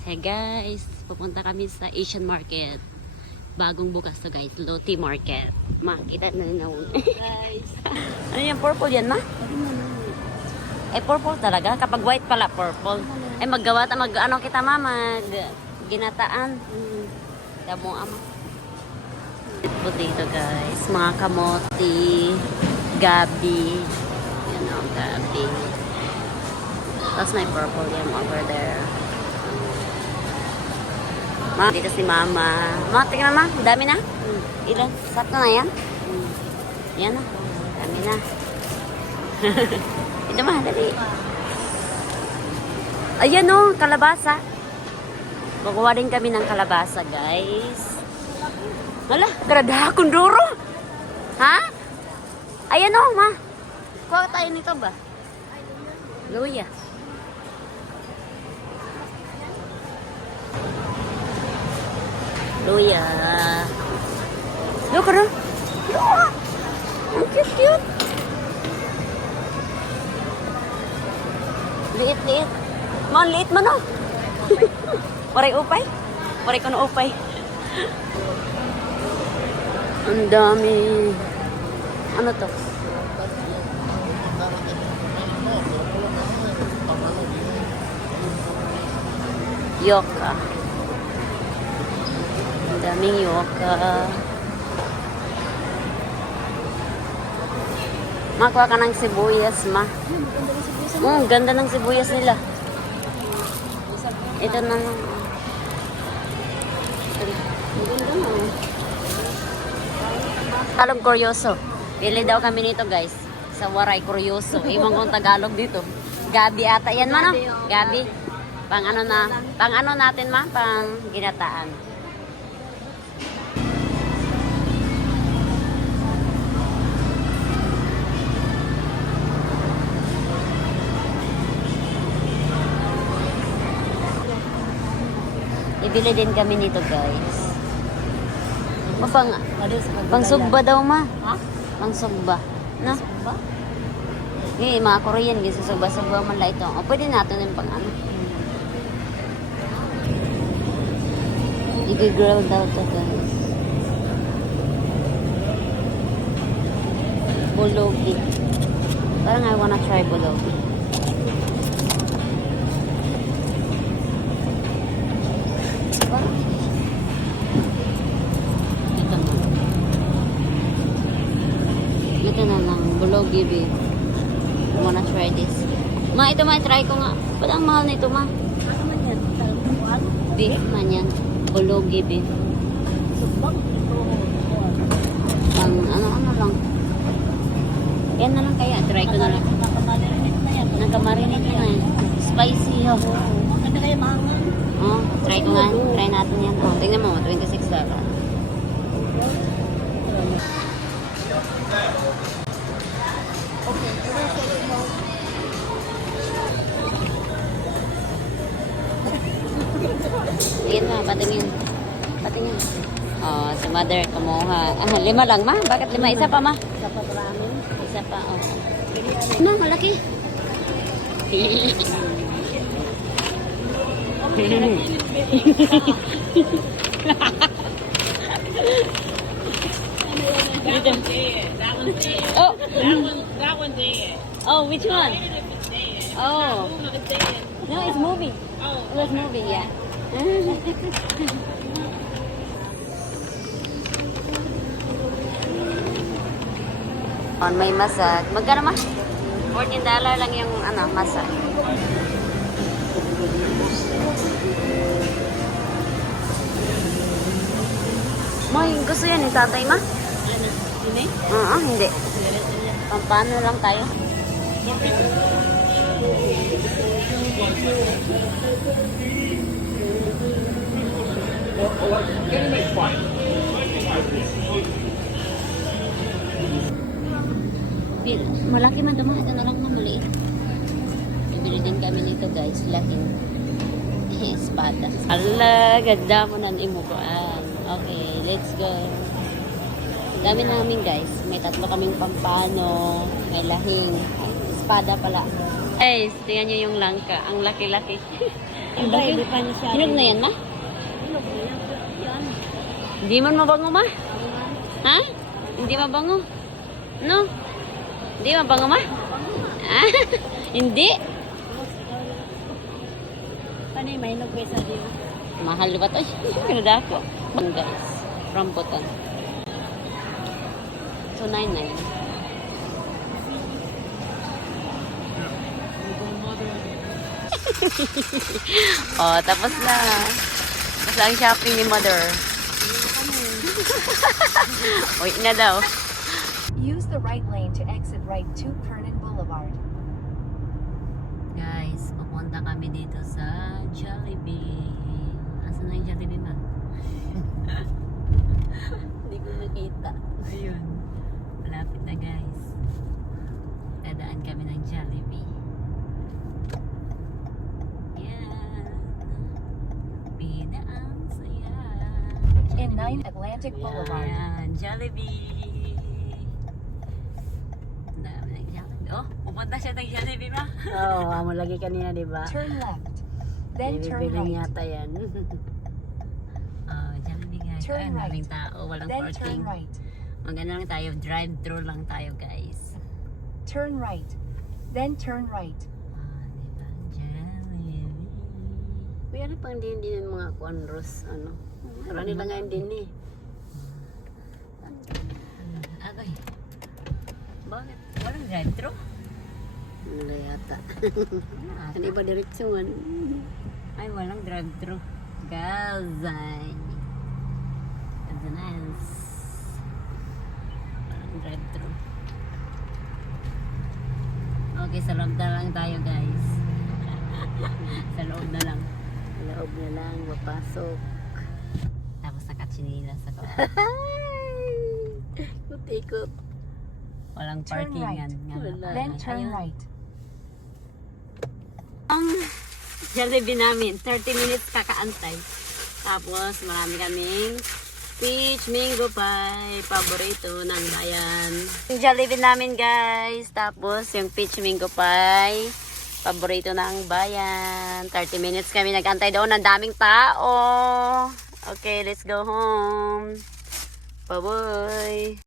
Hey guys, pupunta kami sa Asian Market. Bagong bukas to guys, Lotte Market. Makita na rin ako. Guys. Ano yung purple yan ma? Eh purple talaga? Kapag white pala purple. Eh maggawa ta ano kita ma, ginataan. Damo ama. Potato guys, mga kamote, gabi. Yan o, gabi. Tapos may purple yan over there. Ma, dito si mama. Ma, tingnan ma, dami na. Ilan? Sakto na yan? Yan na. Dami na. Ito ma, dali. Ayan o, kalabasa. Kukuha din kami ng kalabasa, guys. Wala, karadaha kunduro. Ha? Ayan o, ma. Kuha tayo nito ba? Luya. Luya. Look at her. Look. Ang cute. Liit. Man, liit man o. Paray upay. Paray ko na upay. Ang dami. Ano to? Yoka. Ang daming yoka. Makuha ka ng sibuyas, ma. Ganda ng sibuyas nila. Ito na lang. Ganda na. Tagalog kuryoso. Pili daw kami nito, guys. Sa Waray kuryoso. Iwan kong Tagalog dito. Gabi ata yan, ma, no? Gabi. Pang ano natin, ma? Pang ginataan. Ibili din kami nito, guys. Pang sugba daw, ma. Ha? Pang sugba. No? Eh, mga Korean, guys. Sugba man lang ito. O, pwede natin yung pang ano. I-grill daw to, guys. Bulgogi. Parang I wanna try bulgogi. Ito na lang, bulgogi beef. I wanna try this. Ma, ito try ko nga. Ba't ang mahal nito, ma? Ano man yan? Beef man yan. Bulgogi beef. Subang. Pang ano lang. Yan na lang kaya. Try ko na lang. Nakamarinate na yan. Nagkamarinate na yan. Spicy yun. Maganda kayo mahanga. Oh, try ko nga. Try natin yan. Oh, tingnan mo, $26. Tingin mo, patingin. Oh, si mother, kumuha. Lima lang, ma? Bakit lima? Isa pa, ma? Sa patramin. Isa pa, oh. Ano, malaki. Oh. That one dead. Oh, which one? It's dead. Oh. It's dead. No, it's moving. Oh. It was moving, yeah. On may massage. Magkano ma? $14 lang yung massage. May gusto yan ni tatay ma? Ini? Oo, hindi. Pampano lang tayo. Malaki man naman. Ito na lang na maliit. Bibili din kami nito guys. Laking espada. Ala, ganda mo ng imukuan. Okay, let's go. Dami namin guys. May 3 kaming pampano. May lahing. Espada pala. Guys, tingnan nyo yung langka. Ang laki-laki. Iba, hindi pa niya siya. Hinog na yan, ma? Hinog na yan. Yan. Hindi man mabango, ma? Ha? Hindi mabango? No? Hindi mabango, ma? Ah, hindi. Paano yung may hinog sa diyo? Mahal ba ito? Pinada ako. Guys, rambutan. So, 99. Oh, tapos na. Tapos ang shopping ni mother. Uy na daw. Use the right lane to exit right to Kernan Boulevard. Guys, pupunta kami dito sa Jollibee. Asan na yung Jollibee, ma? Hindi ko nakita. Ayun. Malapit na, guys. Dadaan kami ng Jollibee. Yan. Pinaan saya. In 9 Atlantic Boulevard. Yan, Jollibee. Dami ng Jollibee. Oh, pupunta siya ng Jollibee, ma? Oo, amo lagi kanina, di ba? Turn left. Then turn Bibili right. yata yan. Oh, Jollibee, guys. Turn Ay, maraming right. tao. Walang Then parking. turn right. Maganda lang tayo. Drive-thru lang tayo, guys. Turn right. Then turn right. Ah, diba? Jollibee. Kuya, ano pang din din yung mga kuanros, ano? Marami lang ngayon din eh. Agay. Bakit? Walang drive-thru? Wala yata. Ah, Ano iba diretsyon? ay, walang drive-thru. Gazay. Gazanas. Walang drive-thru. Okay, sa loob na lang tayo, guys. Sa loob na lang. Loob na lang, mapasok. Tapos nakachinilas ako. Ikot-ikot. Walang Turn parkingan. right. Nga Wala. pala. Then turn Ayun. right. Ang Jollibee namin, 30 minutes kakaantay. Tapos marami kaming peach mango pie, paborito ng bayan. Yung Jollibee namin, guys. Tapos yung peach mango pie, paborito ng bayan. 30 minutes kami nagantay doon. Ang daming tao. Okay, let's go home. Bye-bye.